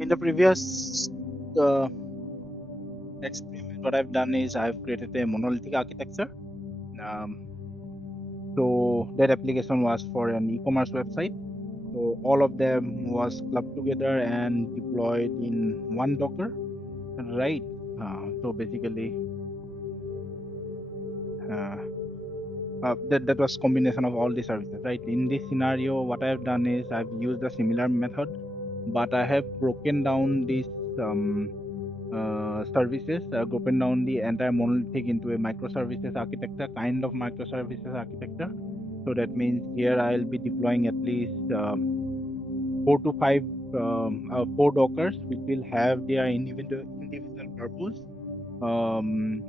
In the previous uh, experiment, what I've done is I've created a monolithic architecture. Um, so that application was for an e-commerce website. So all of them was clubbed together and deployed in one Docker, right? So basically, uh, that was combination of all the services, right? In this scenario, what I've done is I've used a similar method, but I have broken down these um, services, broken down the entire monolithic into a microservices architecture, kind of microservices architecture. So that means here I'll be deploying at least 4 to 5 4 Dockers, which will have their individual purpose. Um,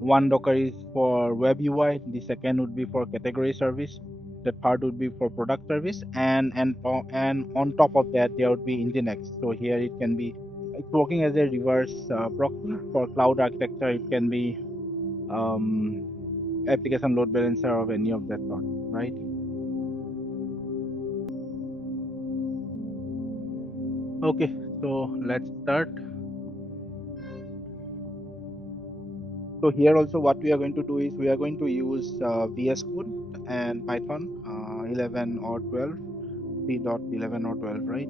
One Docker is for web UI, the second would be for category service, the third would be for product service, and on top of that there would be Nginx. So here it can be it's working as a reverse proxy for cloud architecture. It can be um, application load balancer of any of that sort, right? Okay, so let's start. So here also what we are going to do is we are going to use VS Code and Python 11 or 12, 3.11 or 12, right?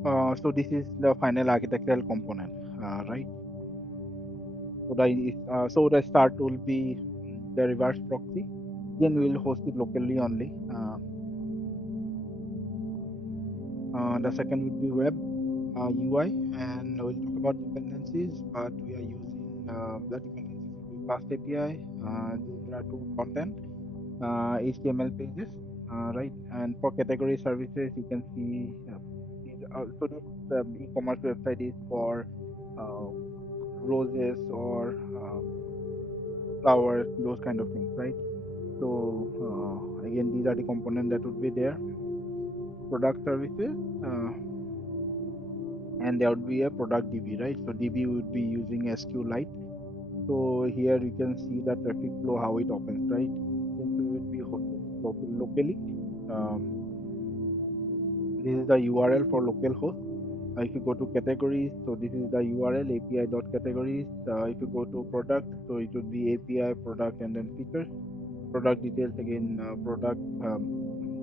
Mm, so this is the final architectural component, right? So the start will be the reverse proxy. Again, we will host it locally only. The second would be web UI, and we'll talk about dependencies, but we are using the dependencies will be fast API. There are two content, HTML pages, right? And for category services, you can see so this e-commerce website is for uh, roses or flowers, those kind of things, right? So again, these are the components that would be there. Product services, and there would be a product DB, right? So DB would be using SQLite. So here you can see the traffic flow, how it opens, right? Since we would be hosting it locally, um, this is the URL for localhost. If you go to categories, so this is the URL api.categories. If you go to product, so it would be API product and then features. Product details again, product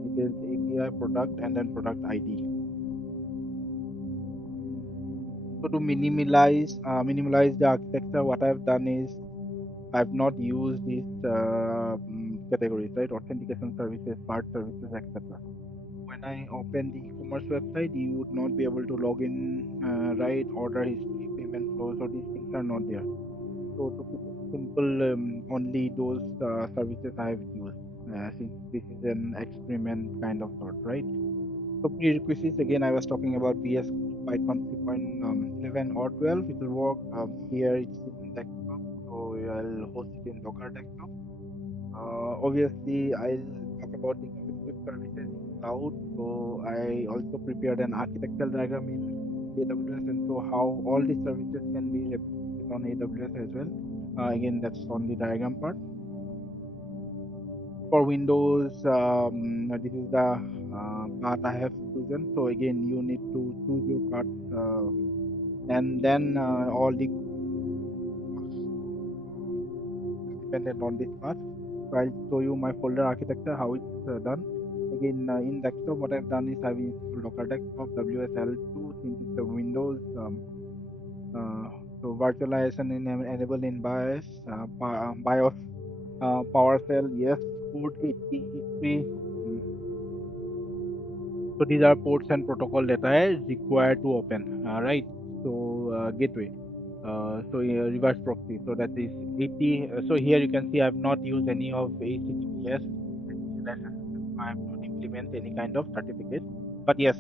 details API product and then product ID. So to minimize the architecture, what I've done is I've not used these categories, right? Authentication services, part services, etc. When I open the e-commerce website, you would not be able to log in, right? Order history, payment flow. So these things are not there. So to keep it simple, only those services I have used, since this is an experiment kind of thought, right? So prerequisites again, I was talking about VS Code, Python 3.11 or 12. It will work. Here it's in desktop, so I'll host it in Docker desktop. Obviously, I'll talk about the competitive services in cloud. So I also prepared an architectural diagram in AWS and show how all these services can be replicated on AWS as well. Again, that's on the diagram part. For Windows, this is the path I have chosen. So again, you need to choose your path, and then all the dependent on this path. So I'll show you my folder architecture, how it's done. Again, in desktop, what I've done is I've installed Docker Desktop WSL2 since it's a Windows. Uh, so virtualization enabled in BIOS, BIOS, PowerShell, yes, port 80 history. Mm. So these are ports and protocol that are required to open, right? So gateway. Reverse proxy. So that is 80. So here you can see I have not used any of HTTPS. I have not implemented any kind of certificate. But yes,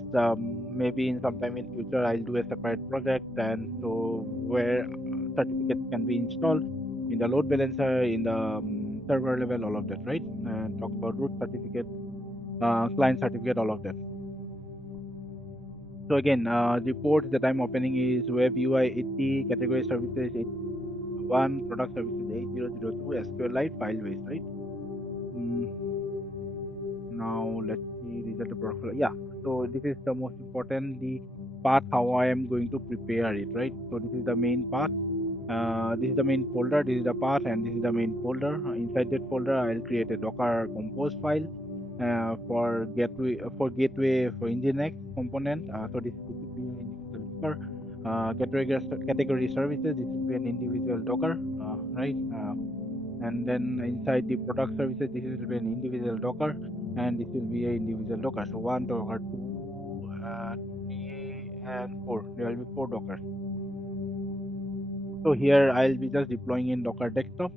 maybe in sometime in future I'll do a separate project, and so where certificates can be installed in the load balancer, in the server level, all of that, right? And talk about root certificate, client certificate, all of that. So again, the ports that I'm opening is web UI 80, category services 81, product services 8002, SQLite, file base, right? Mm, Now let's see result workflow. Yeah. So this is the most important, the path how I am going to prepare it, right? So this is the main path. This is the main folder. This is the path, and this is the main folder. Inside that folder, I'll create a Docker compose file for gateway for Nginx component. So this will be an individual Docker. Category services. This will be an individual Docker, right? And then inside the product services, this will be an individual Docker, and this will be an individual Docker. So one Docker, two, three, and four. There will be four Dockers. So here I'll be just deploying in Docker desktop.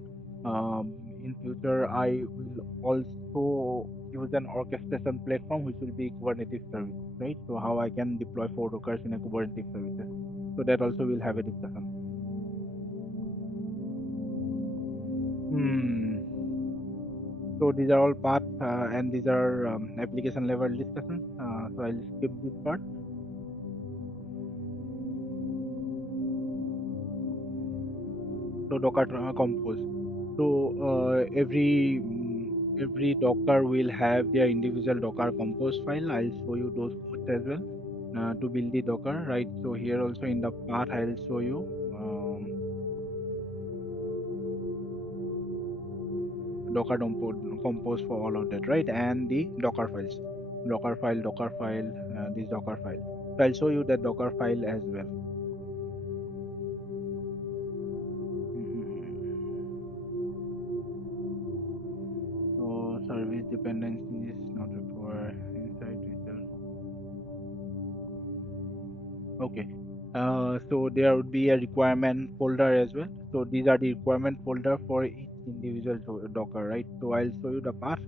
In future, I will also use an orchestration platform which will be Kubernetes service, right? So how I can deploy four Dockers in a Kubernetes services. So that also will have a discussion. Hmm. So these are all paths and these are application level discussions. So I'll skip this part. So Docker Compose. So every Docker will have their individual Docker Compose file. I'll show you those codes as well to build the Docker, right? So here also in the path I'll show you Compose for all of that, right? And the Docker files, Docker file, this Docker file. So I'll show you that Docker file as well. Mhm. So service dependencies not required inside result. Okay. So there would be a requirement folder as well. So these are the requirement folder for each individual Docker, right? So I'll show you the path,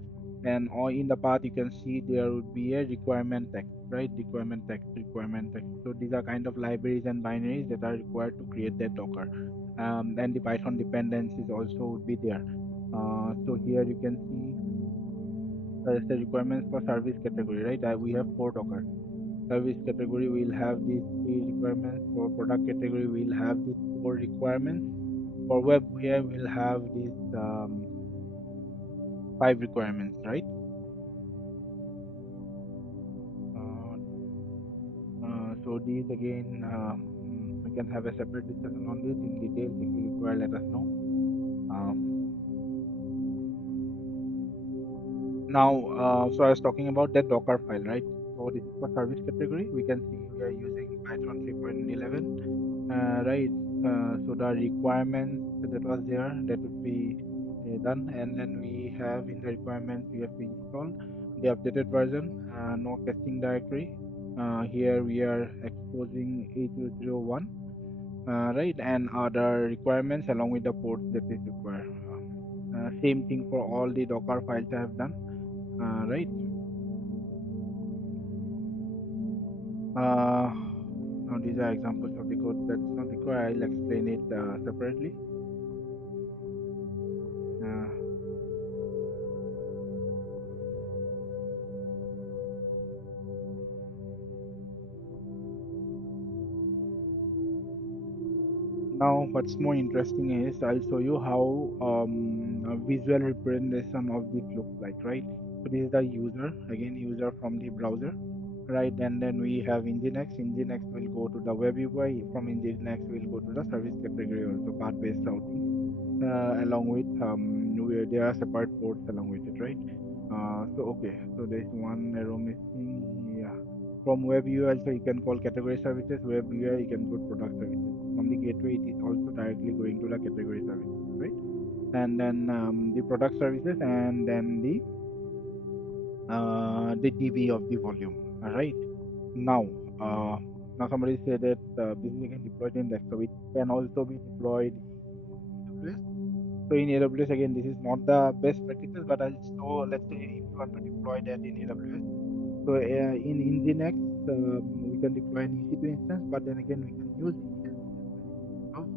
and or in the path you can see there would be a requirement text, right? Requirement text, requirement text. So these are kind of libraries and binaries that are required to create that Docker. And the Python dependencies also would be there. So here you can see the requirements for service category, right? We have four Docker. Service category will have these three requirements. For product category, we'll have these four requirements. For web, we will have these five requirements, right? Uh, so these again, we can have a separate discussion on this in details. If you require, let us know. Uh, so I was talking about that Docker file, right? So this is for service category. We can see we are using Python 3.11. Right. So the requirements that was there, that would be done, and then we have in the requirements we have to install the updated version, no testing directory. Here we are exposing 8001, right, and other requirements along with the ports that is required. Same thing for all the Docker files I have done, right. Uh, Now these are examples of the code that's not required. I'll explain it separately. Uh, Now, what's more interesting is I'll show you how a visual representation of this looks like, right? So this is the user, again, user from the browser, right? And then we have Nginx. Nginx will go to the web UI. From Nginx, we'll go to the service category, also path-based routing, along with where there are separate ports along with it, right? So okay, so there's one arrow missing. Yeah. From web UI also you can call category services. Web UI you can go product services. From the gateway it is also directly going to the category services, right? And then the product services, and then the DB of the volume. All right. Now, uh, now somebody said that this is again deployed in desktop. It can also be deployed in AWS. So in AWS again, this is not the best practices, but I'll show. Let's say if you want to deploy that in AWS. So in Nginx, we can deploy an EC2 instance, but then again we can use ES as well.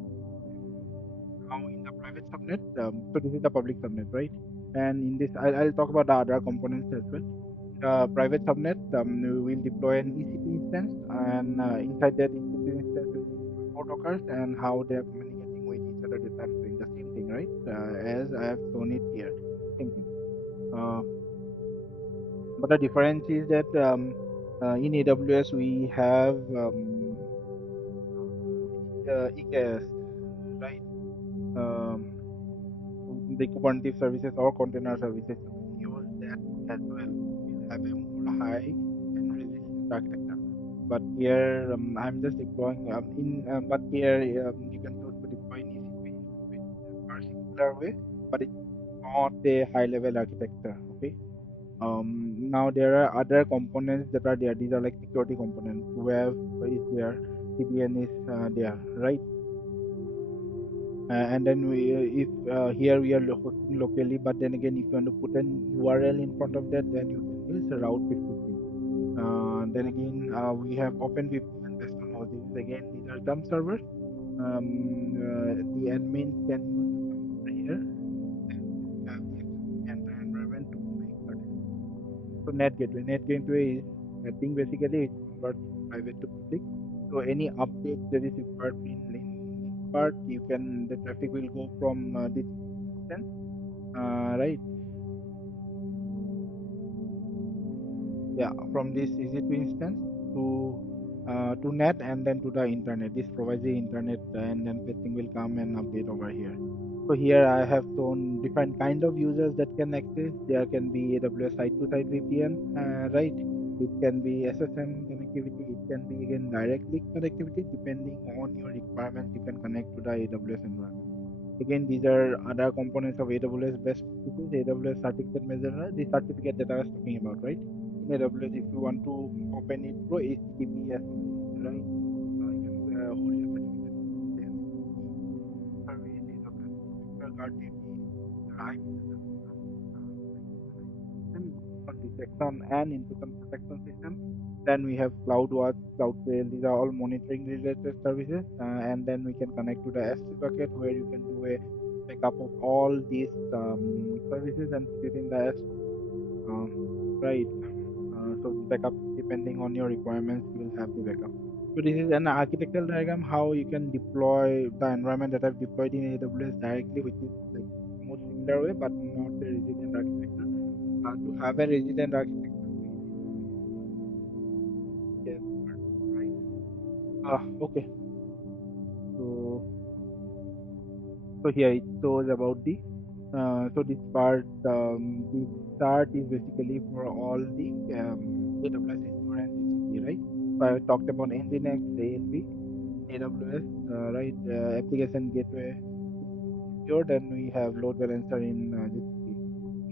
Now in the private subnet, so this is the public subnet, right? And in this, I'll talk about the other components as well. The private subnet, we will deploy an EC2 instance, and inside that EC2 instance, we will deploy four Dockers and how they are communicating with each other that I'm doing the same thing, right? As I have shown it here, same thing. Uh, But the difference is that in AWS we have EKS, right? Um, the Kubernetes services or container services. You can use that as well. We'll have a more high and resilient architecture. But here I'm just deploying but here you can choose to deploy in EC2 which is a particular way, but it's not a high level architecture. Okay. Now there are other components that are there. These are like security components. Web is there, CDN is there, right? And then if here we are hosting locally, but then again, if you want to put an URL in front of that, then you can use Route 53. Then again, we have OpenVPN based on hosts. Again, these are dumb servers. The admins can use to come over here, and we have the access to the entire environment to make certain. So net gateway is a thing basically it converts from private to public. So any update that is required in this part, you can the traffic will go from this instance, right? Yeah, from this EC2 instance to net and then to the internet. This provides the internet and then everything will come and update over here. So here I have shown different kind of users that can access. There can be AWS site-to-site VPN, right? It can be SSM connectivity. It can be again direct link connectivity. Depending on your requirements, you can connect to the AWS environment. Again, these are other components of AWS best practices, AWS certificate measure, the certificate that I was talking about, right? In AWS, if you want to open it through HTTPS only, right? You can hold your certificate through HTTP service, AWS Secure Guard DB, your IP address, like system, intrusion detection and intrusion protection system. Then we have CloudWatch, CloudTrail. These are all monitoring related services, and then we can connect to the S3 bucket where you can do a backup of all these services and put it in the S3. Right. So backup depending on your requirements, you will have the backup. So this is an architectural diagram how you can deploy the environment that I've deployed in AWS directly, which is like most similar way, but not a resilient architecture. To have a resilient architecture, we need to use yes, right? Okay. So here it shows about the so this part this chart is basically for all the AWS Azure and GCP, right? So I talked about Nginx, ALB, AWS, right? Application gateway in Azure, then we have load balancer in GCP.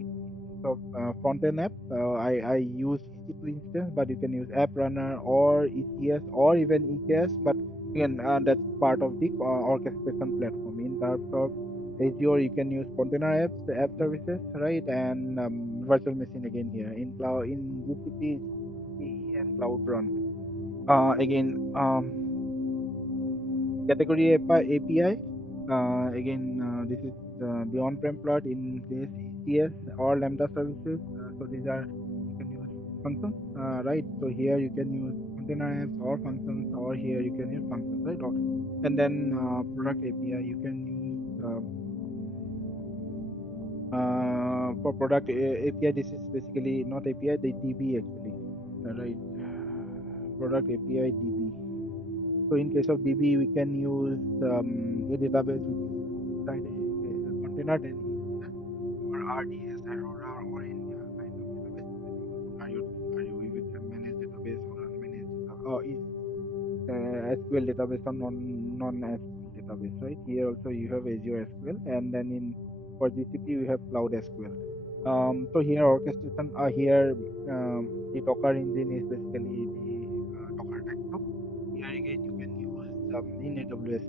In case of front-end app, I use EC2 instance, but you can use App Runner or ECS or even EKS. But again, that's part of the orchestration platform. In terms of Azure, you can use container apps, the app services, right? And virtual machine again here. In cloud, in GCP, GKE and Cloud Run. Again, category API. Again, this is the on-prem plot in case ECS or Lambda services. So these are you can use functions, right? So here you can use container apps or functions, or here you can use functions, right? And then product API you can use for product API. This is basically not API, the DB actually, right? Product API DB. So in case of DB, we can use a database which is inside a container, then ECS or RDS, Aurora, or any kind of database depending on scenario to scenario. If it's a managed database or unmanaged database, or is SQL database or non-SQL database, right? Here also you have Azure SQL, and then in for GCP we have Cloud SQL. So here orchestration, here the Docker engine is basically the Docker desktop. Here again you can use in AWS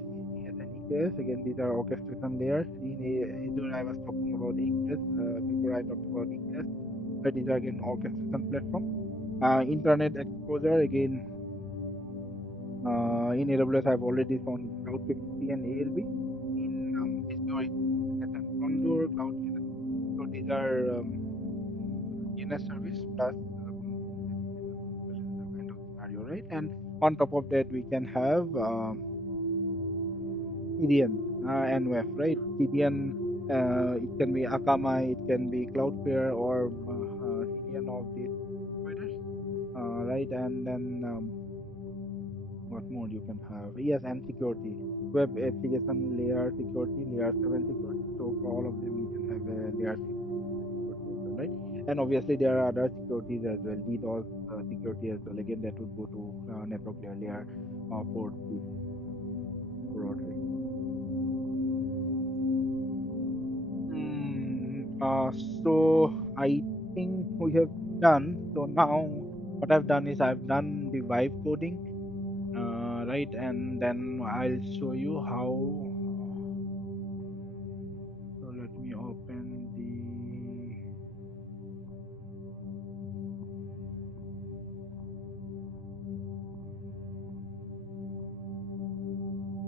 ECS and EKS. Again, these are orchestration layers. In Azure, I was talking about EKS before I talked about EKS. But these are again orchestration platform. Internet exposure again in AWS, I've already found Cloud 50 and ALB. In Azure, it's EKS and Conjure, Cloud DNS. So these are DNS service plus application load balancer kind of scenario, right? And on top of that, we can have CDN and WAF, right? CDN. It can be Akamai, it can be Cloudflare, or any of these providers, right? And then what more you can have? Yes, and security, web application layer security, layer 7 security. So for all of them, we can have a layer 6 security as well, right? And obviously, there are other securities as well, DDoS security as well. Again, that would go to network layer, layer 4, 3, 4 or 3. Uh, so I think we have done. So now what I've done is I've done the vibe coding, right? And then I'll show you how. So let me open the.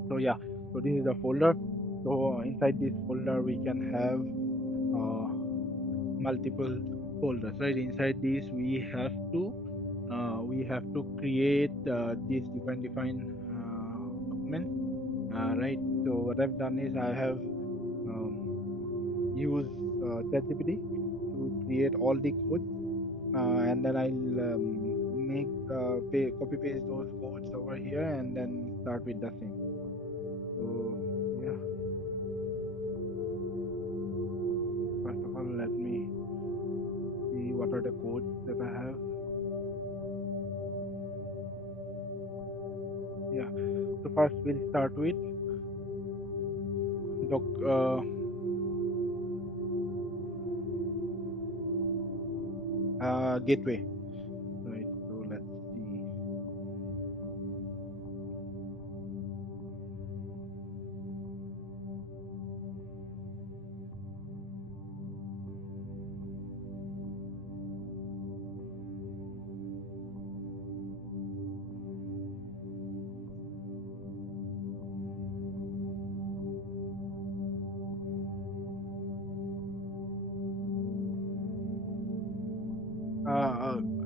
So yeah, so this is the folder. So inside this folder we can have uh, multiple folders, right? Inside this we have to create these define documents, right? So what I've done is I have um, used ChatGPT to create all the codes, and then I'll copy paste those codes over here, and then start with the same. So yeah, first of all, let me see what are the codes that I have. Yeah. So first we'll start with doc gateway, right? So let's see.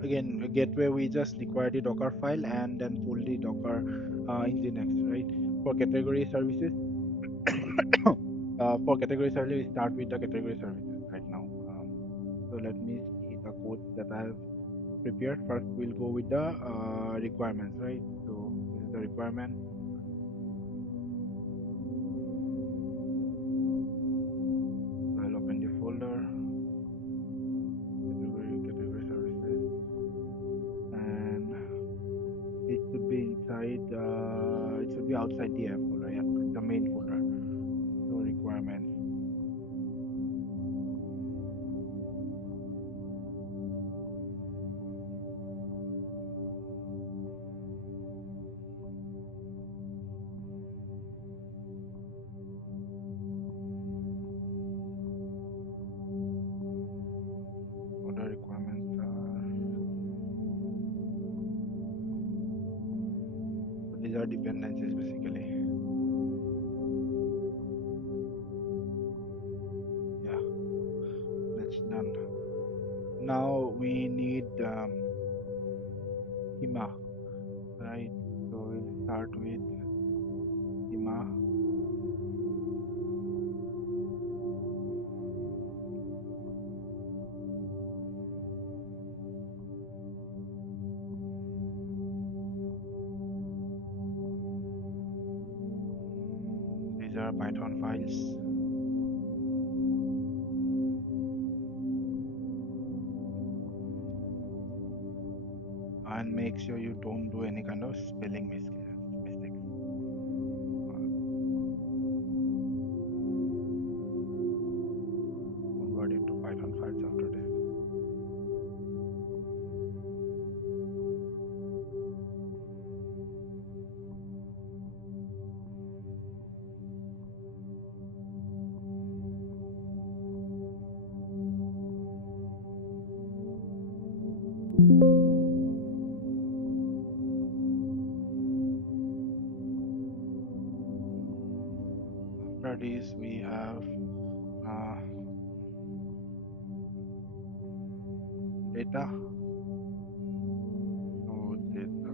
Again, a gateway, we just require the Docker file and then pull the Docker nginx, right? For category services, for category service, we start with the category services right now. So let me see the codes that I have prepared. First, we'll go with the requirements, right? So this is the requirement. So I'll open the folder, category services, and it should be inside. It should be outside the app folder. Yeah, it's the main folder. So requirements. Other requirements are, so these are dependencies basically. Yeah, that's done. Now we need schema, right? So we'll start with schema. These are Python files, and make sure you don't do any kind of spelling mistakes. Uh, Convert into Python files after this. After this, we have uh, data. So data.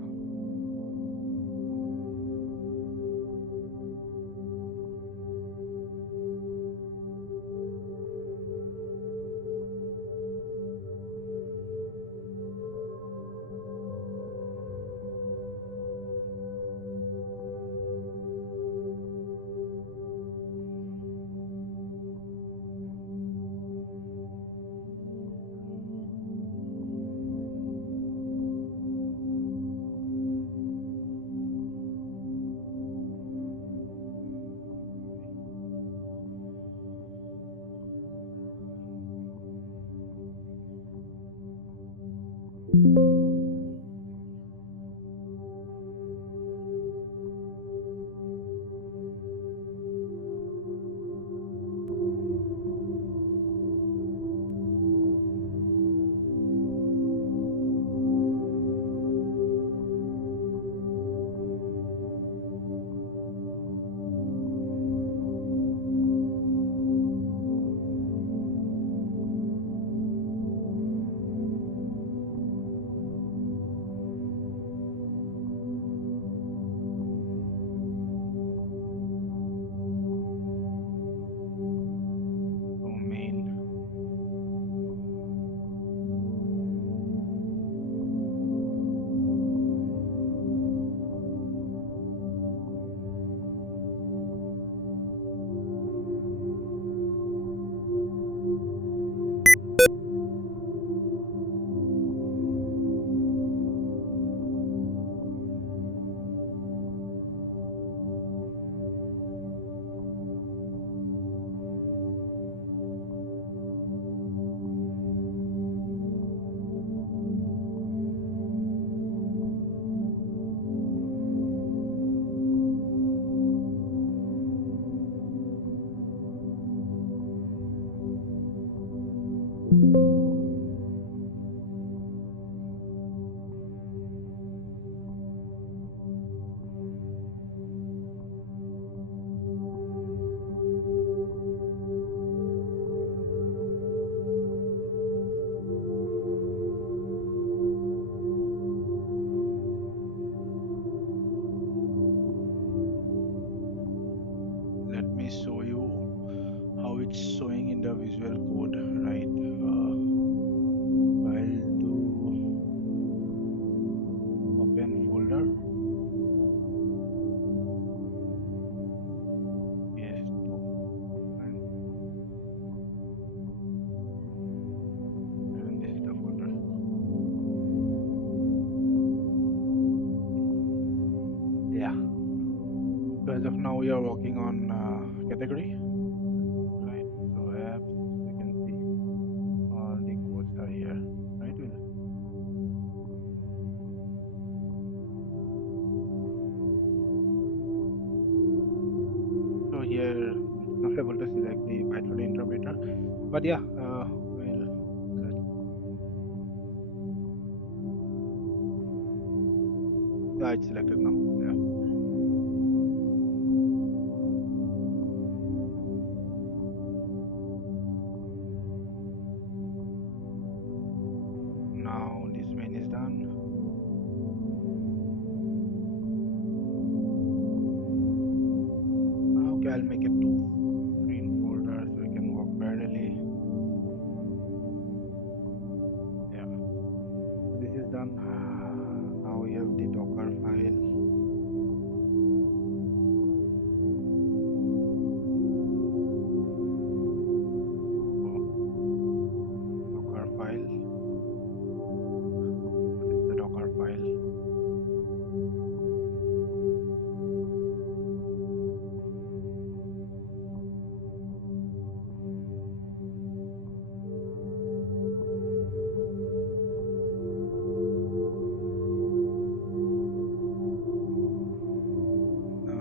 we are working on category, right? So apps, you can see all the codes are here, right? So here it's not able to select the Python interpreter, but yeah, we'll let's, yeah, it's selected now. Yeah, now this main is done. Okay, I'll make it two screen folder so we can work parallelly. Yeah, so this is done. Now we have the Docker file. So Docker file. What is the Docker file? Uh,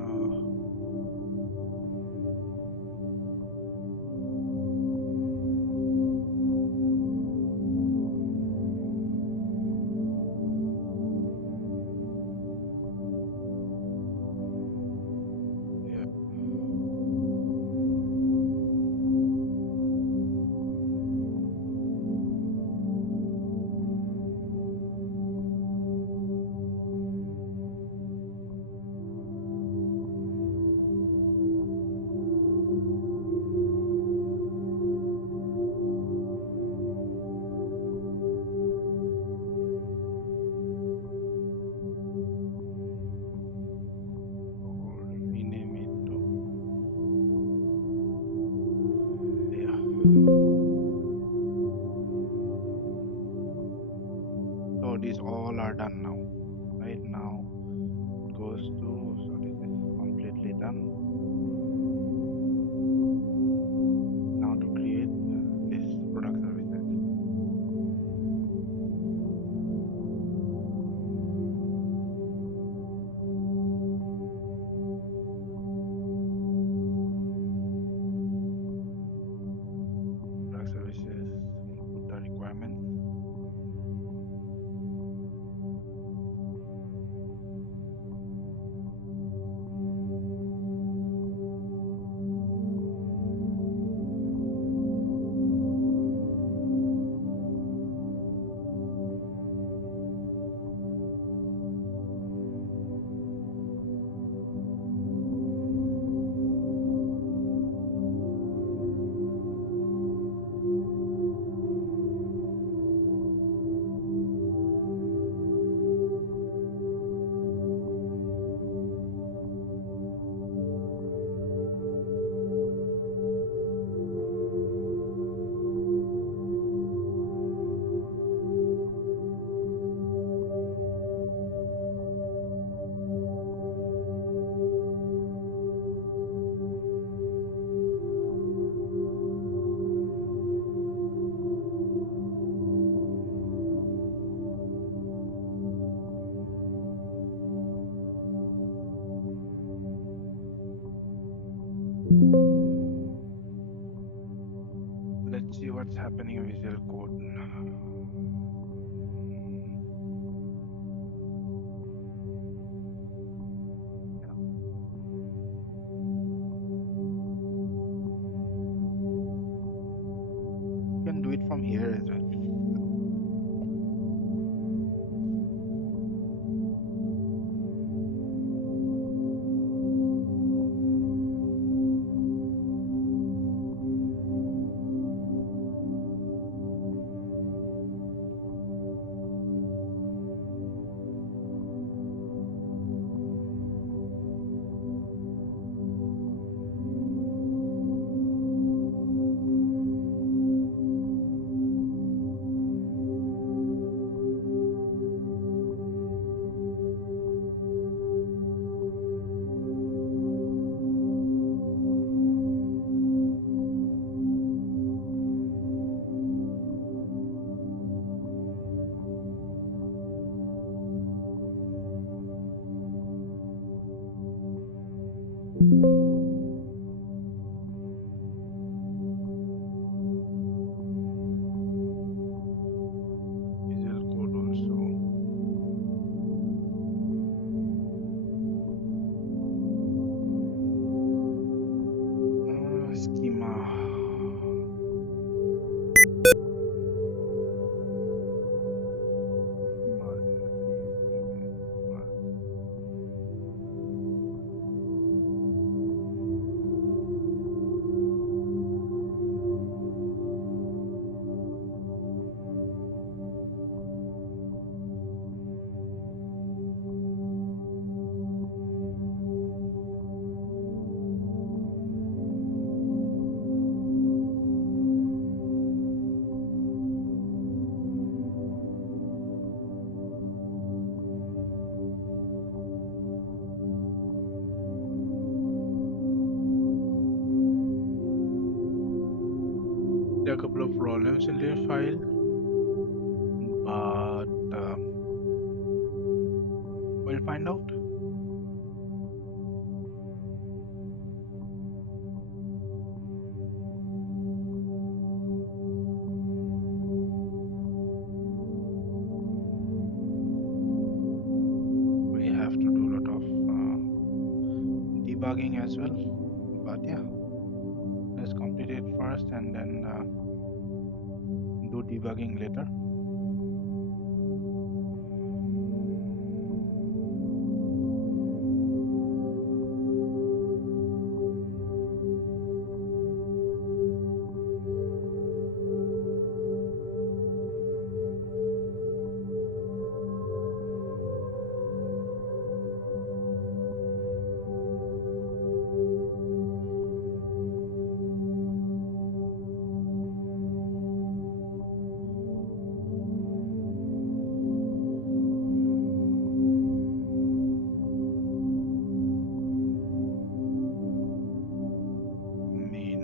yeah. So rename it to, yeah. So these all are done now. Right now it goes to, so this is completely done. Now to create this product services. Product services, input the requirements. of problems in their file, but we'll find out. We have to do a lot of debugging as well. But yeah, let's complete it first and then do debugging later. Main.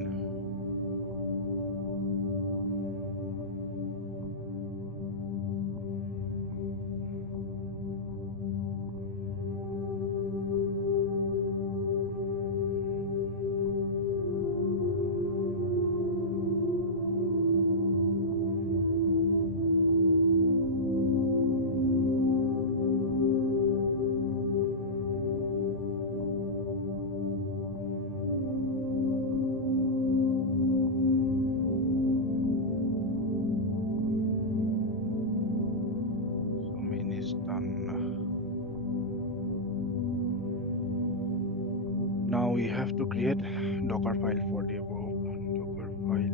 So main is done. Now we have to create Docker file for develop. Docker file.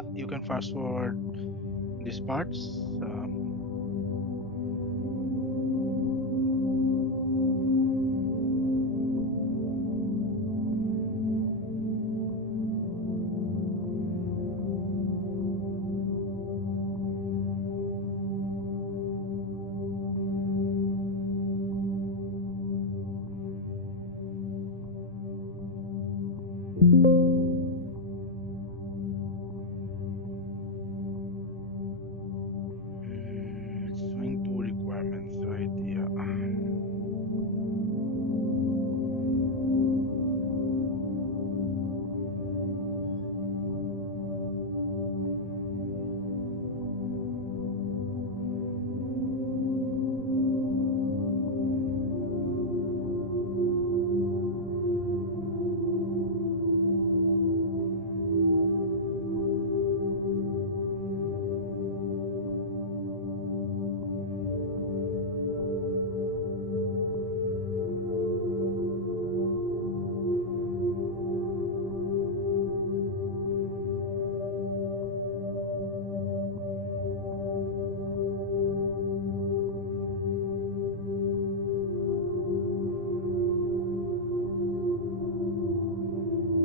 Yeah, you can fast forward these parts. Swing to requirements, right? Yeah.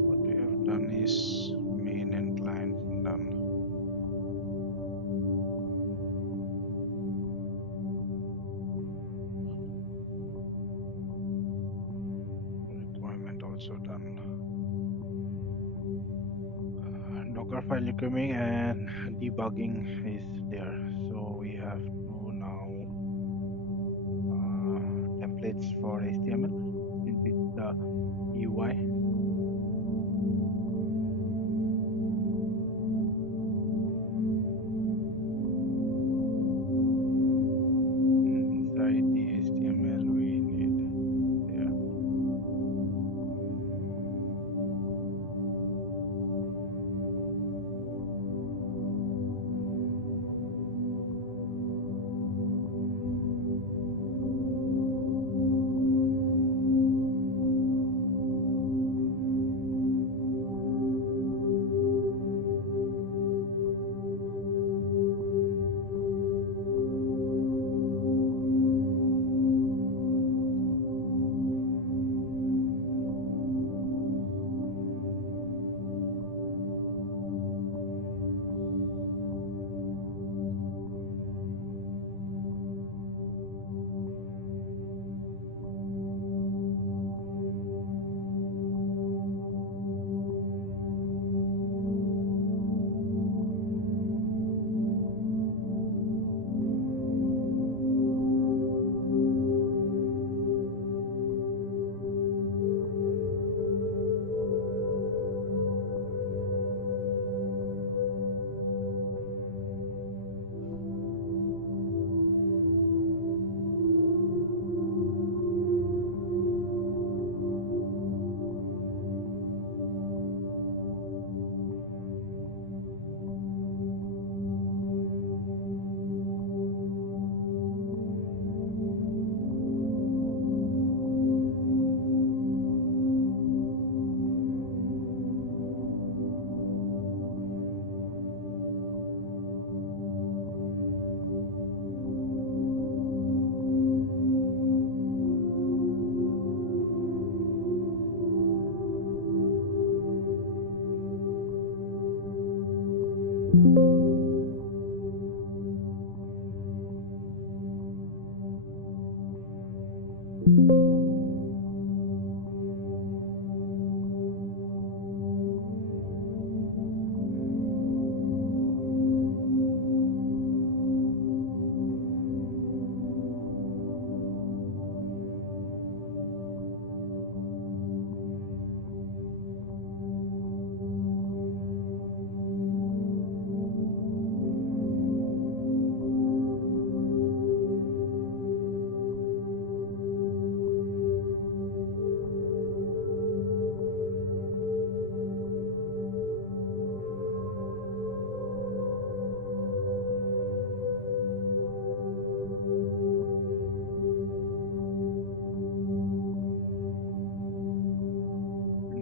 What we have done is main and client done. Requirement also done. Docker file reclaiming and debugging is there. So we have to now templates for HTML since it's the UI. Inside the HTML we need there.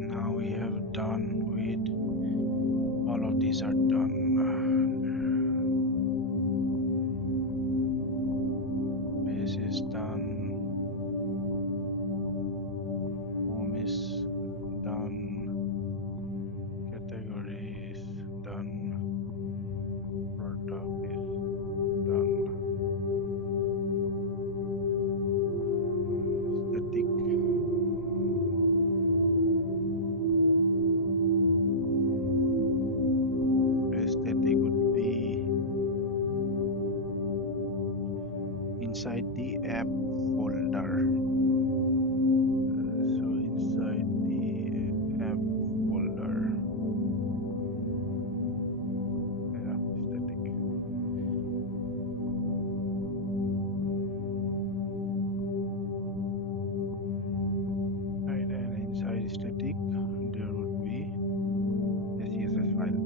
Now we have done with all of these are done. inside the app folder. So inside the app folder, yeah, static. Right, and inside static, there would be a CSS file.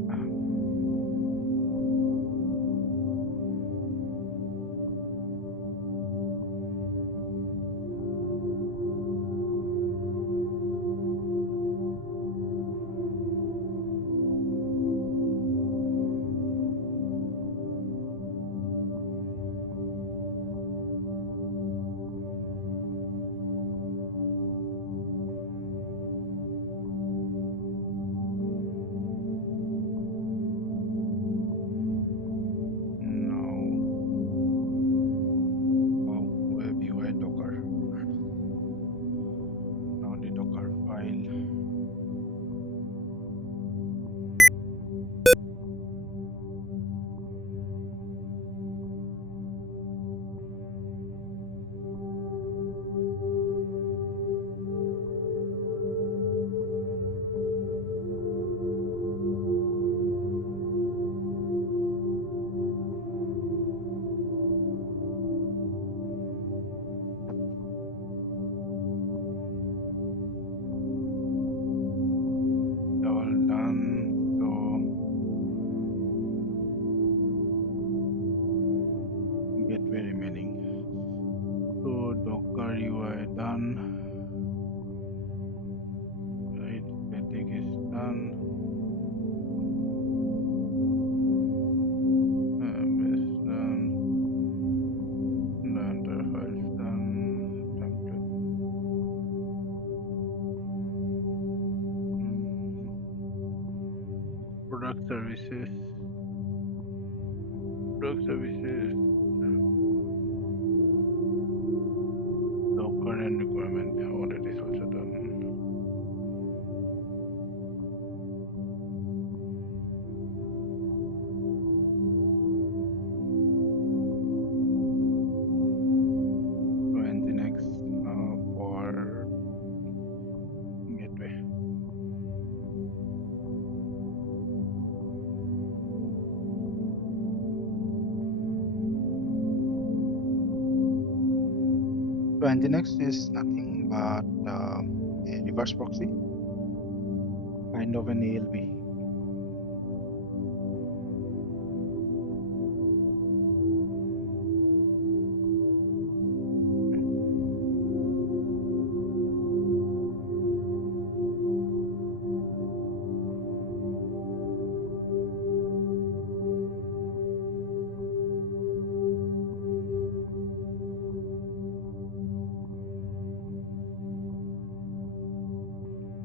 Now, wow, web UI Docker. Now the Docker file. All done. So gateway remaining. So Docker UI done. Right, static is done. Base done. The entire files done. Template. Mm, product services. Product services. Docker and requirement. Oh, that is also done. So Nginx for gateway. So Nginx is nothing but a reverse proxy, kind of an ALB.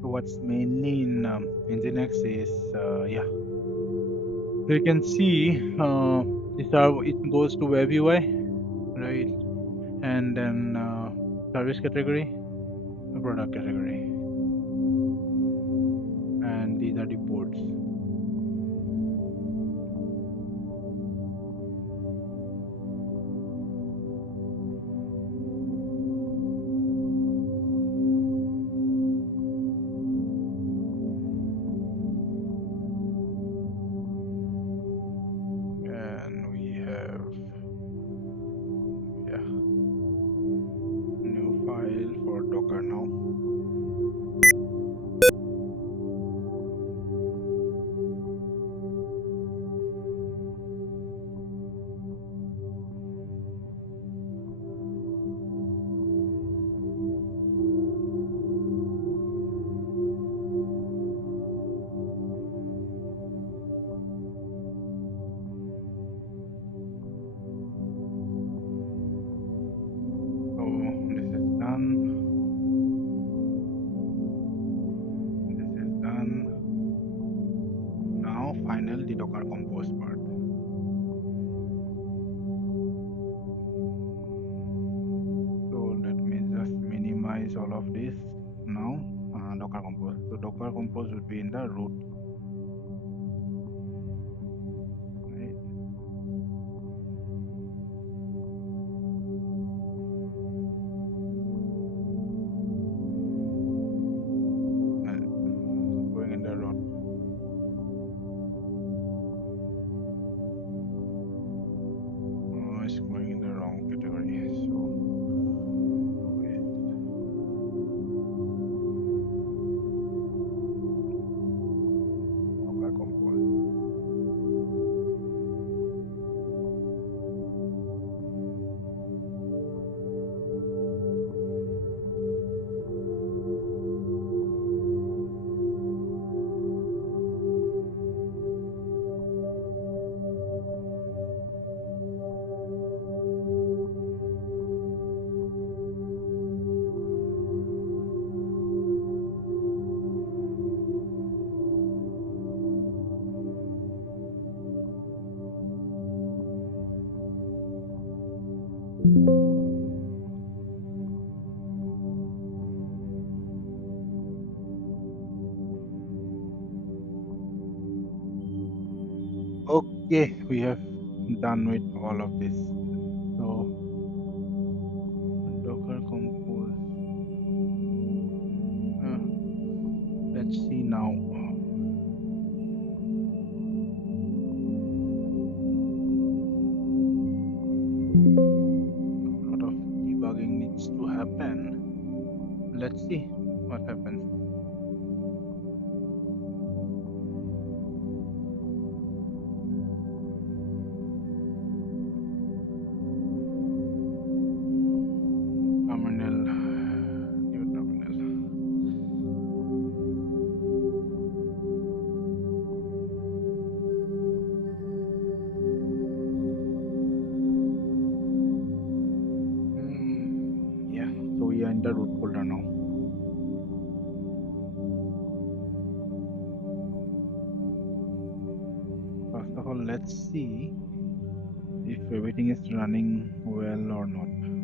So what's mainly in Nginx is yeah. So you can see it goes to web UI, right? And then service category, product category, and these are the ports. And we have, yeah, new file for Docker now. So this is done. This is done. Now final the Docker compose part. So let me just minimize all of this now. Docker compose. So Docker compose would be in the root. Right? Okay, we have done with all of this. So Docker compose. Uh, let's see now. A lot of debugging needs to happen. Let's see what happens. Terminal, new terminal. Mm, yeah, so we are in the root folder now. First of all, let's see if everything is running well or not. Right.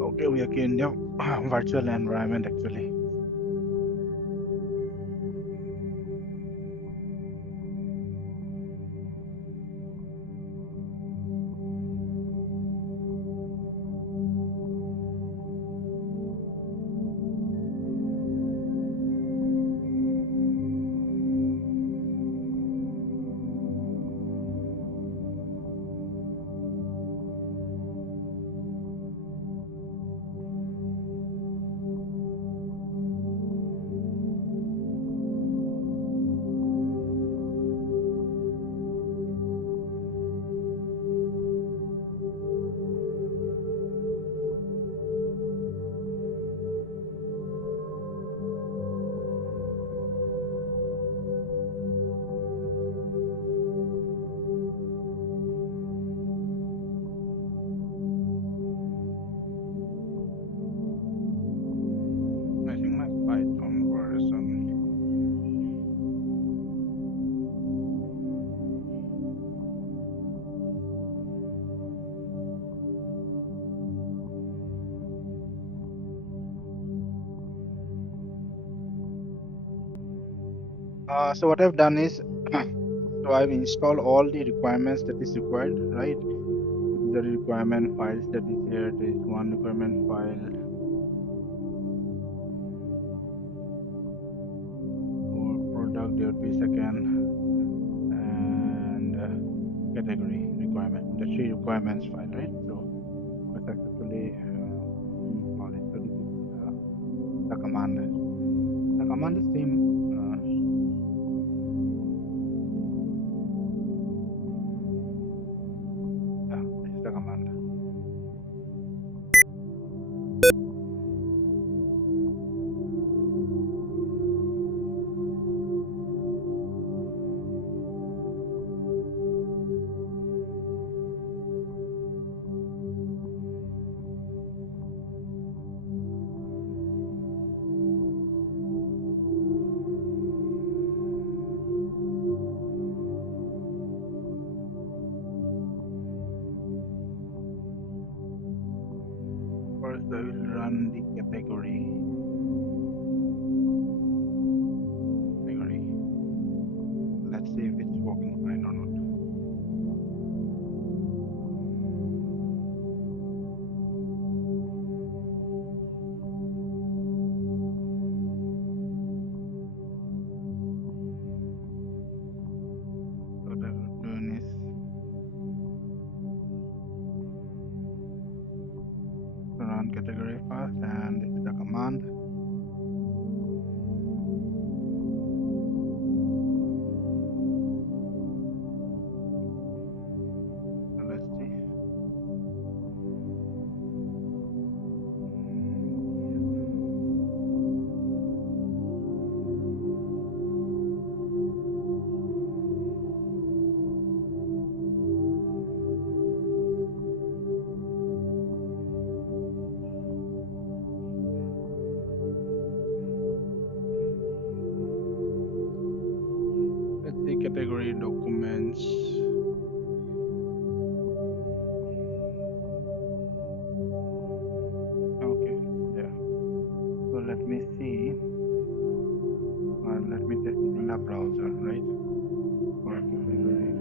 Okay, we are in the virtual environment actually. I think my Python version. So what I've done is, so I've installed all the requirements that is required, right? So these are the requirement files that is here. There is one requirement file for product. There would be second and category requirement. The three requirements file, right? So I successfully install it. So this is the command. The command is same. Yeah, this is the command. First, I will run the category. Let's see if it's working fine or not. category documents. Okay, yeah. So let me see. Let me test it in the browser, right? For category.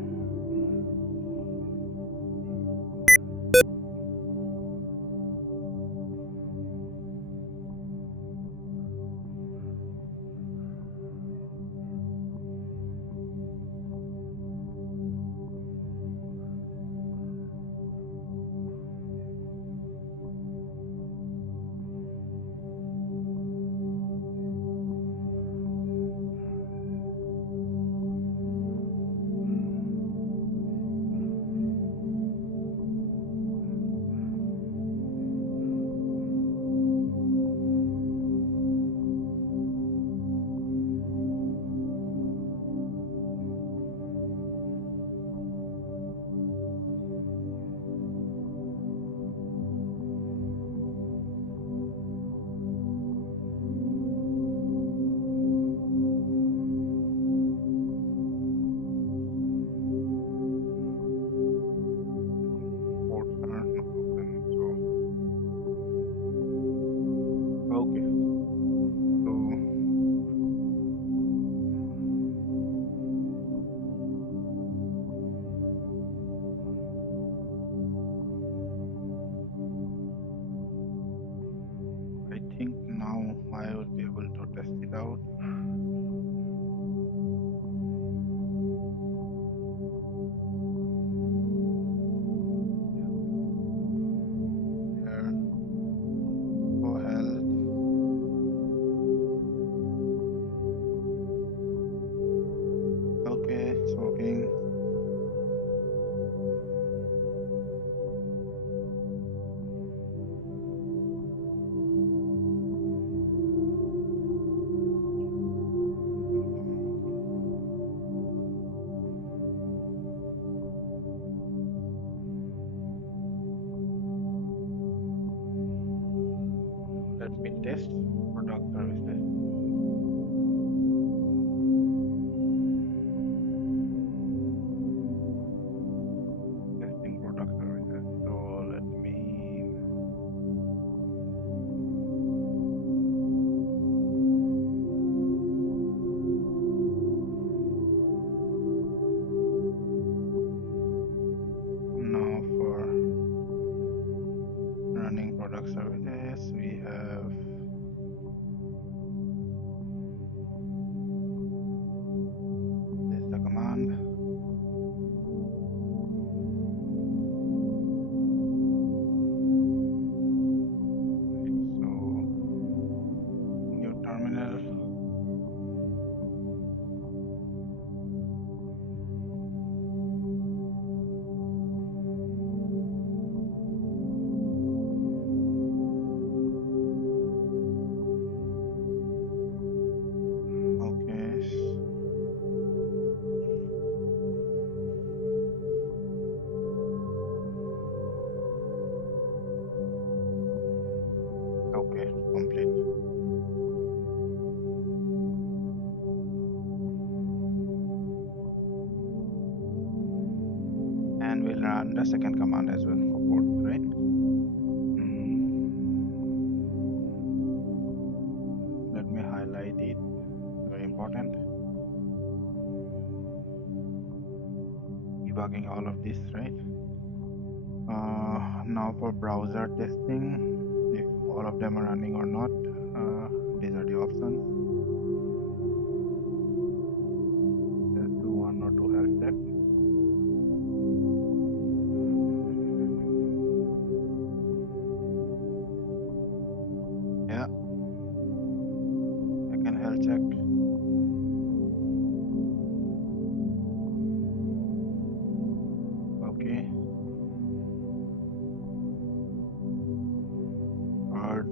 Ports are not open. So okay. So I think now I will be able to test it out. Here for health. Okay, it's working. Okay, working. Let me test product services. Testing product services. So let me now for running product services. We have this is the command. Right. So new terminal. Okay. Okay, complete. And we'll run the second command as well for ports, right? Mm, let me highlight it. Very important. Debugging all of this, right? Now for browser testing, if all of them are running or not, these are the options. Let's do one or two health check. Yeah, second health check. Okay, third.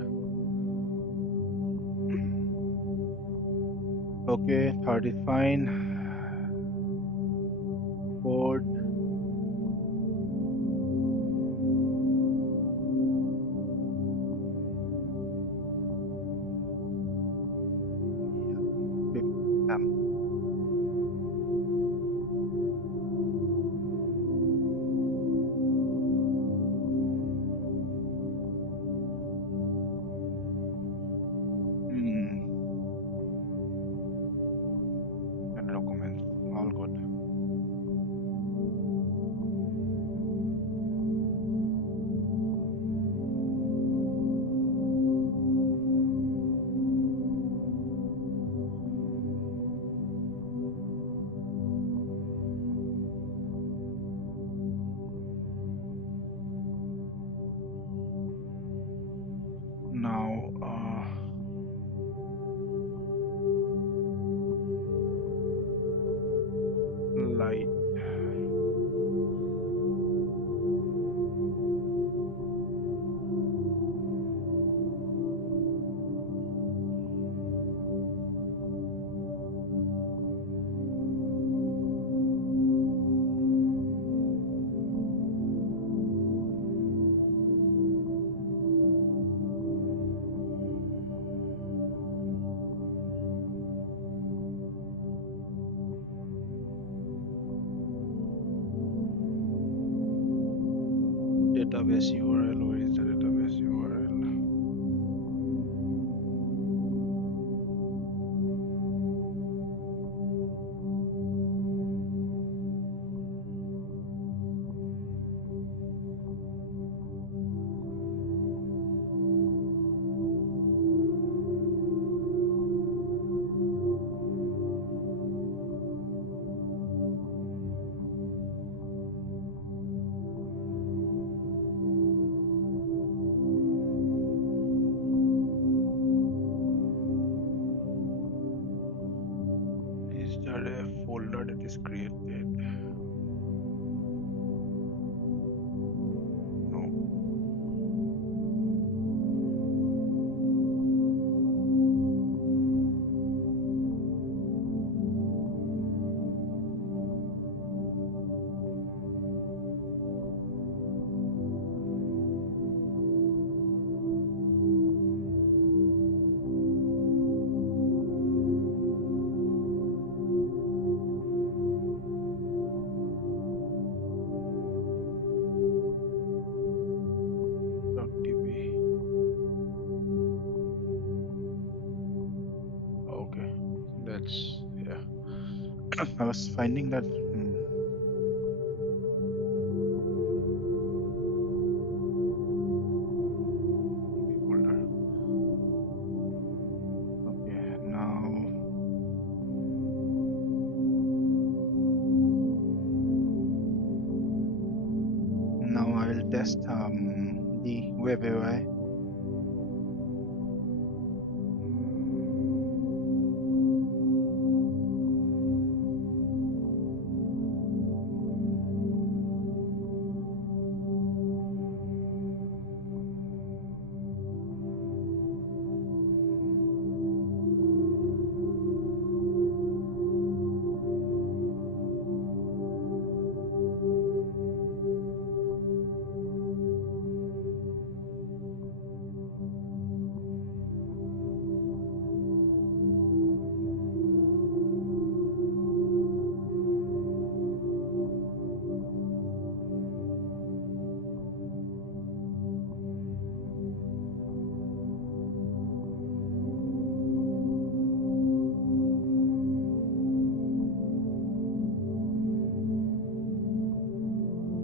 Okay, third is fine. Fourth, yeah. Fifth, done. database URL. Where is the database URL? Is there a folder that is created? No. .db. Okay, that's yeah. I was finding that DB folder. Okay, now I will test the web UI.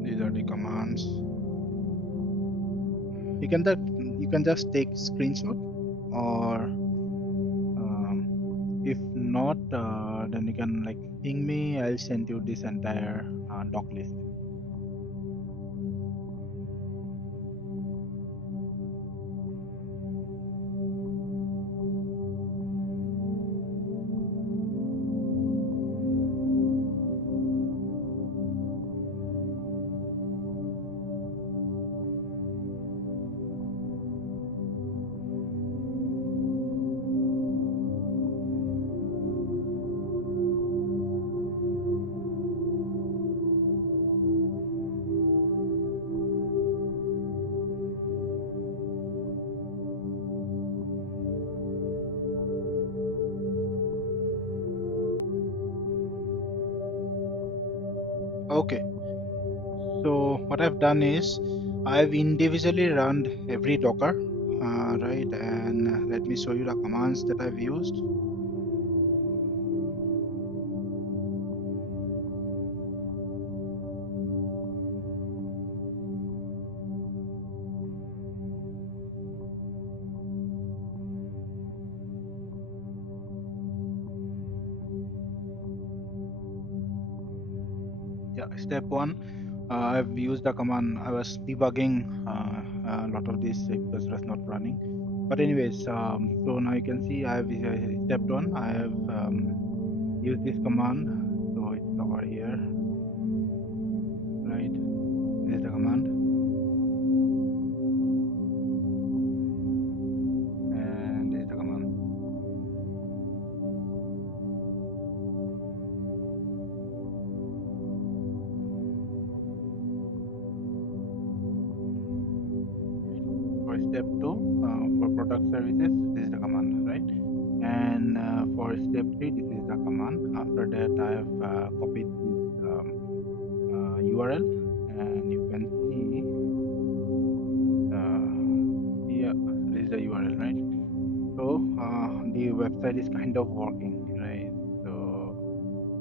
These are the commands. You can just take screenshot, or if not, then you can like ping me. I'll send you this entire doc list. Okay, so what I've done is I've individually run every Docker, right? And let me show you the commands that I've used. Yeah, step one, I've used the command. I was debugging a lot of this because it was not running. But anyways, so now you can see I've step one. I have used this command. So it's over here, right? This is the command, and this is the command. For step two, for product services, this is the command, right? And for step three, this is the command. After that, I have copied this URL, and you can see the website is kind of working, right? So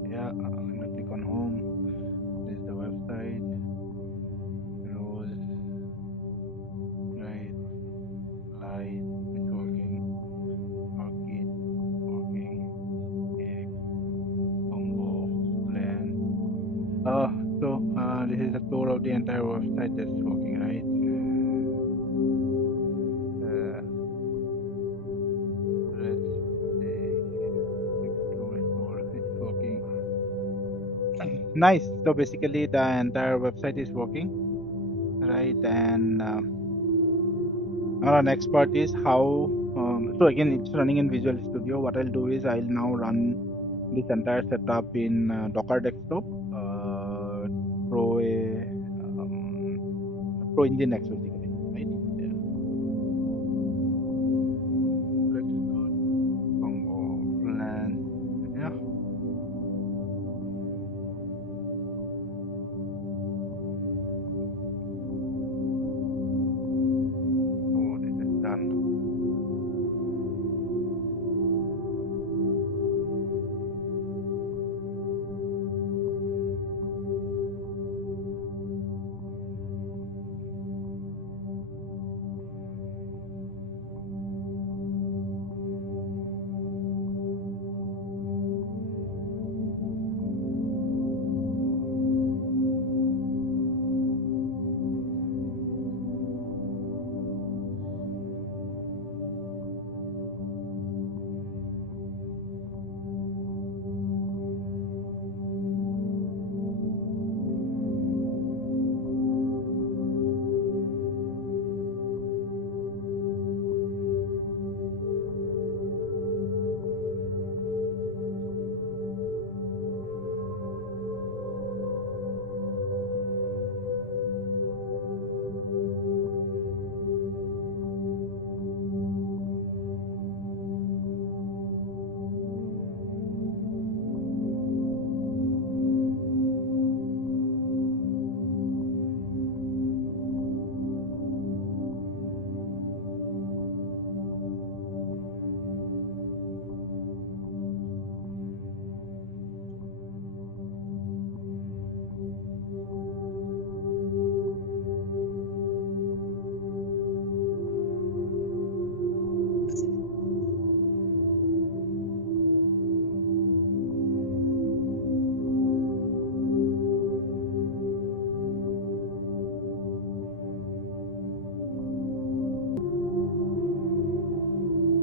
yeah, I'm gonna click on home. This is the website, rows, right? Light, it's working. Orchid, working. Egg, combo, lens. This is the tour of the entire website that's working, right? Uh, let's see. Explore. It's working. Nice. So basically, the entire website is working, right? And our next part is how. So again, it's running in Visual Studio. What I'll do is I'll now run this entire setup in Docker Desktop, Pro a Pro Nginx basically, right? Yeah. Let's start Congo plans. Yeah. So this is done.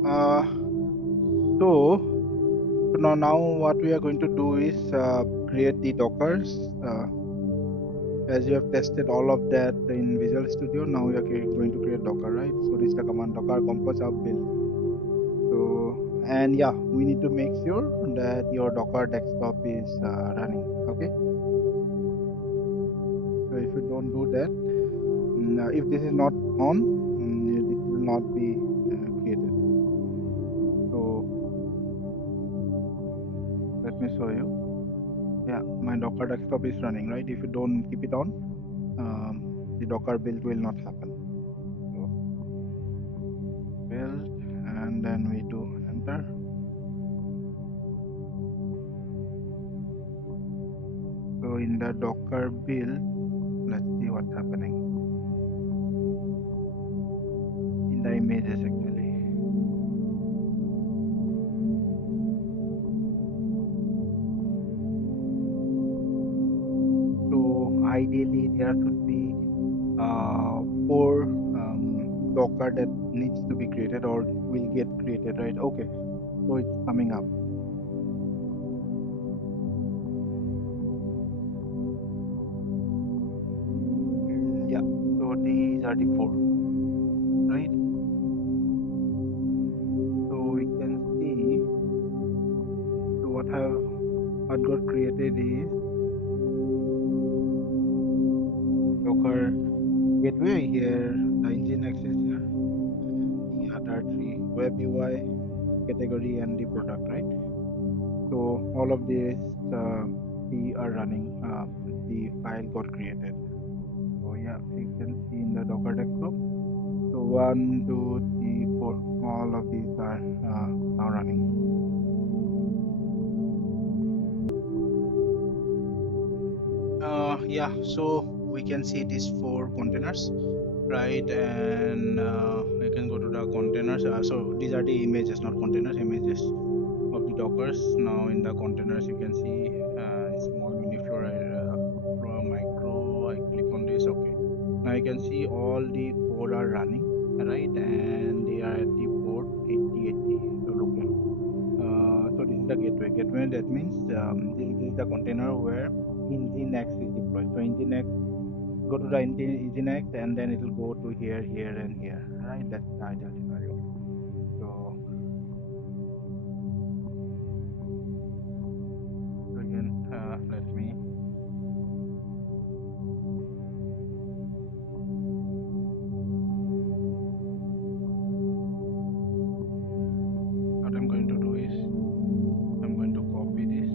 Uh, so now what we are going to do is create the Dockers. As you have tested all of that in Visual Studio, now we are going to create Docker, right? So this is the command Docker compose up build. So and yeah, we need to make sure that your Docker desktop is running. Okay. So if you don't do that, if this is not on, this will not be created. So let me show you. Yeah, my Docker desktop is running, right? If you don't keep it on, the Docker build will not happen. So build, and then we do enter. So in the Docker build, let's see what's happening in the images actually. So ideally there should be four Docker that needs to be created or will get created, right? Okay, so it's coming up. Yeah, so these are the four, right? So we can see, so what got created is Docker gateway here, the Nginx is here, the other three web UI, category, and the product, right? So all of these we are running. The file got created. So yeah, you can see in the Docker desktop. So So one, two, three, four. All of these are now running. Yeah, so we can see these four containers, right? And we can go to the containers. So these are the images, not containers, images of the dockers. Now in the containers, you can see small mini floor micro. I click on this. Okay. Now you can see all the four are running, right? And they are at the port 8080, so local. So this is the gateway. Gateway, that means this is the container where Nginx is deployed. So Nginx, go to the Nginx and then it will go to here, here, and here. Right? That's the ideal scenario. So, so again, let me. What I'm going to do is I'm going to copy this.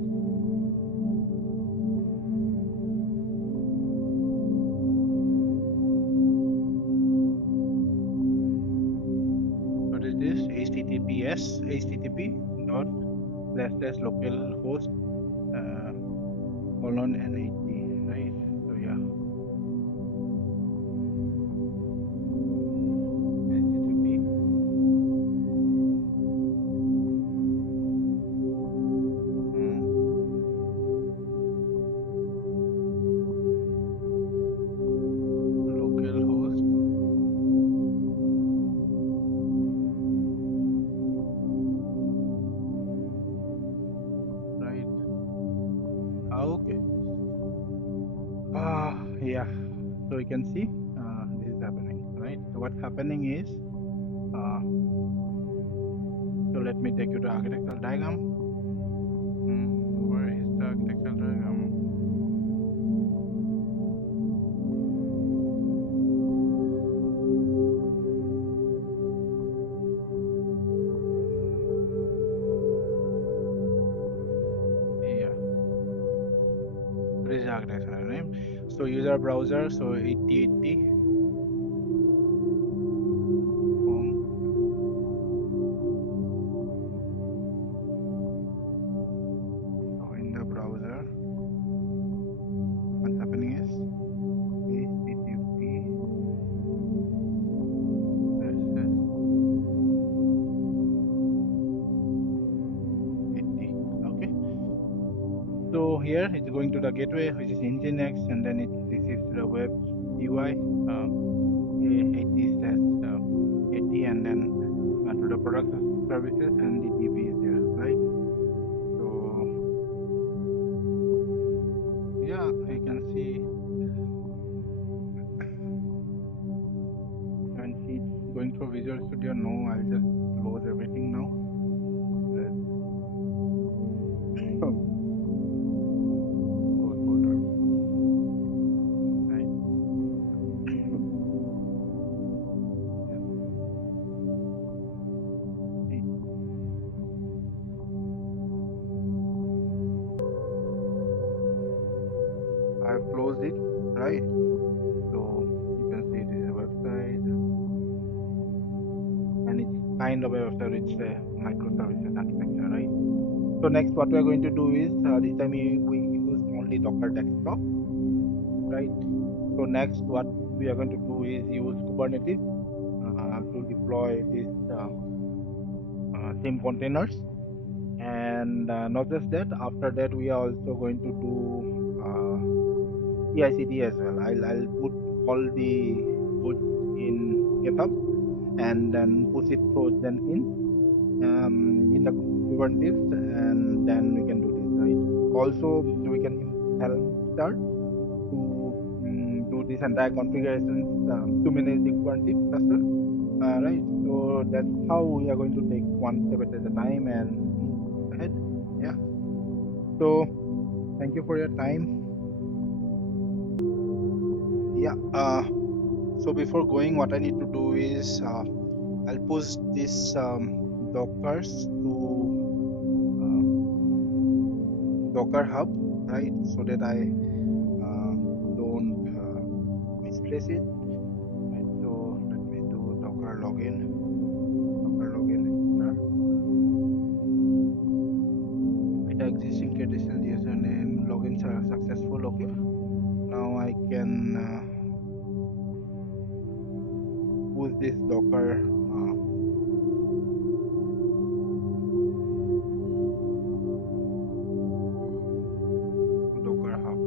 What is this? HTTP dot slash slash localhost uh, colon n80, right? So yeah, HTTP um, localhost, right? Okay. Yeah. So you can see this is happening, right? So what's happening is, uh, so let me take you to architectural diagram. Where is the architectural diagram? Yeah, this is architectural name. So user browser, so 8080 home. So in the browser, what's happening is HTTP versus 80. Okay. So here it's going to the gateway, which is Nginx, and then it receives the web UI. 80 slash 80, and then to the product services, and the DB is there, right? So yeah, you can see when she's going through Visual Studio. No, I'll just close everything now. Let's close folder, right? Yeah. See, I've closed it, right? So you can see this is a website, and it's kind of a website. It's a microservices architecture, right? So next, what we're going to do is this time we used only Docker desktop, right? So next, what we are going to do is use Kubernetes to deploy these same containers, and not just that. After that, we are also going to do CI/CD as well. I'll put all the codes in GitHub and then push it through Jenkins in the Kubernetes, and then we can do this, right? Also, we can use Helm chart to do this entire configurations to manage the Kubernetes cluster. Right. So that's how we are going to take one step at a time and move ahead. Yeah. So thank you for your time. Yeah. So before going, what I need to do is I'll push this Dockers to uh, Docker Hub, right? So that I don't misplace it. Right. So let me do Docker login, docker login, enter. It existing traditional username, login successful. Okay. Now I can push this Docker hub, Docker hub.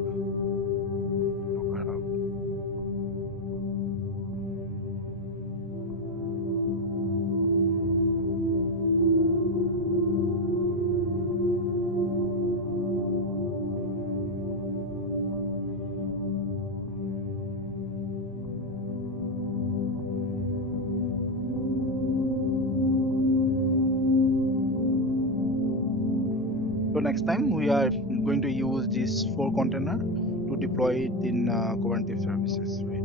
So next time we are going to use this four container to deploy it in Kubernetes services, right?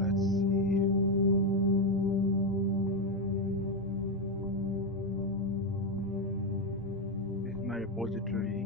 Let's see. This is my repository.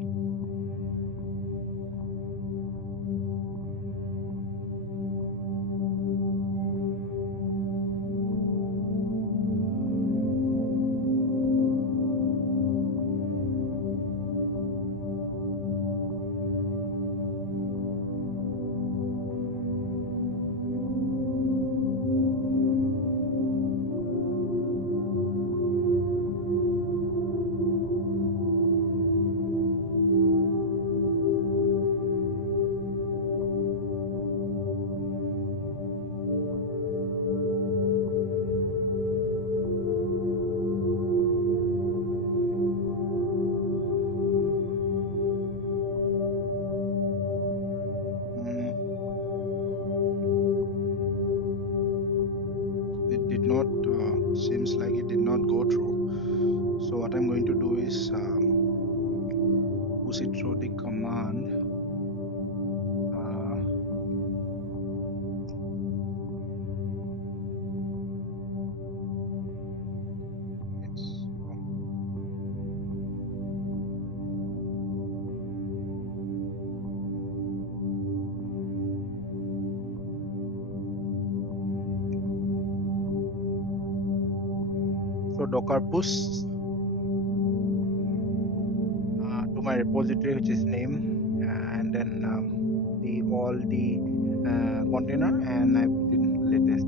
Mm, it did not, seems like it did not go through. So what I'm going to do is push it through the command. Uh, it's, so Docker push to my repository, which is name, and then the all the container, and I put in latest,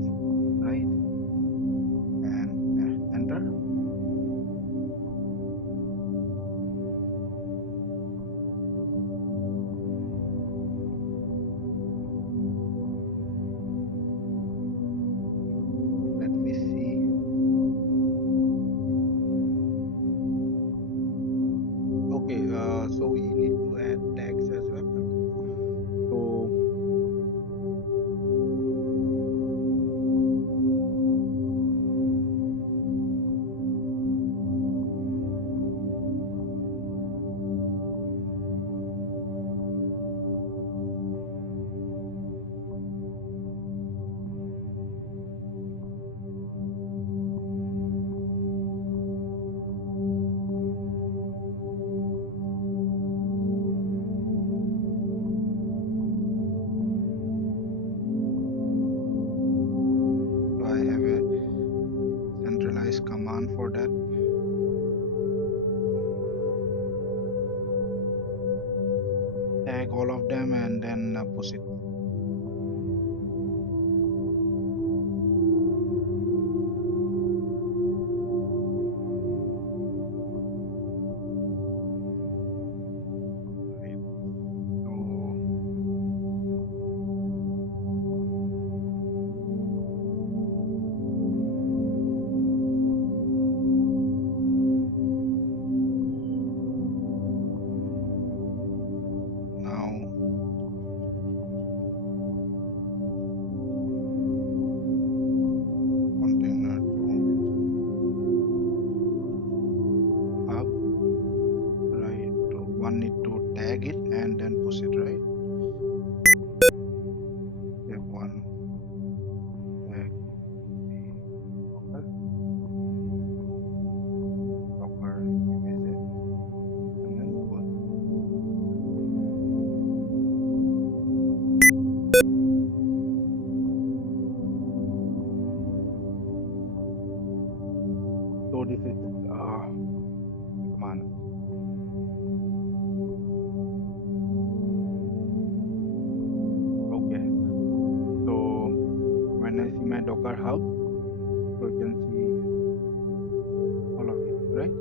right? And enter. Let me see. Okay, so we need to add tags as well. So I have a centralized command for that. Tag all of them and then push it. Right. So now container to hub, right? So one need to tag it and then push it, right? We have one tag the Docker images and then push. the command. Okay, so when I see my Docker Hub, so you can see all of these, right?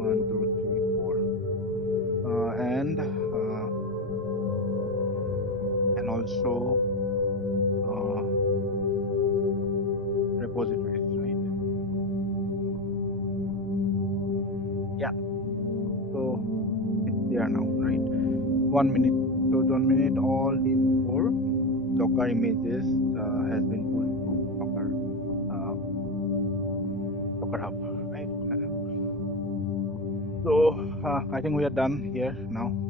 One, two, three, four, and also uh, repositories, right? Yeah, so it's there now, right? 1 minute. So 1 minute, all these four Docker images has been pulled to uh, Docker Hub, right? So I think we are done here now.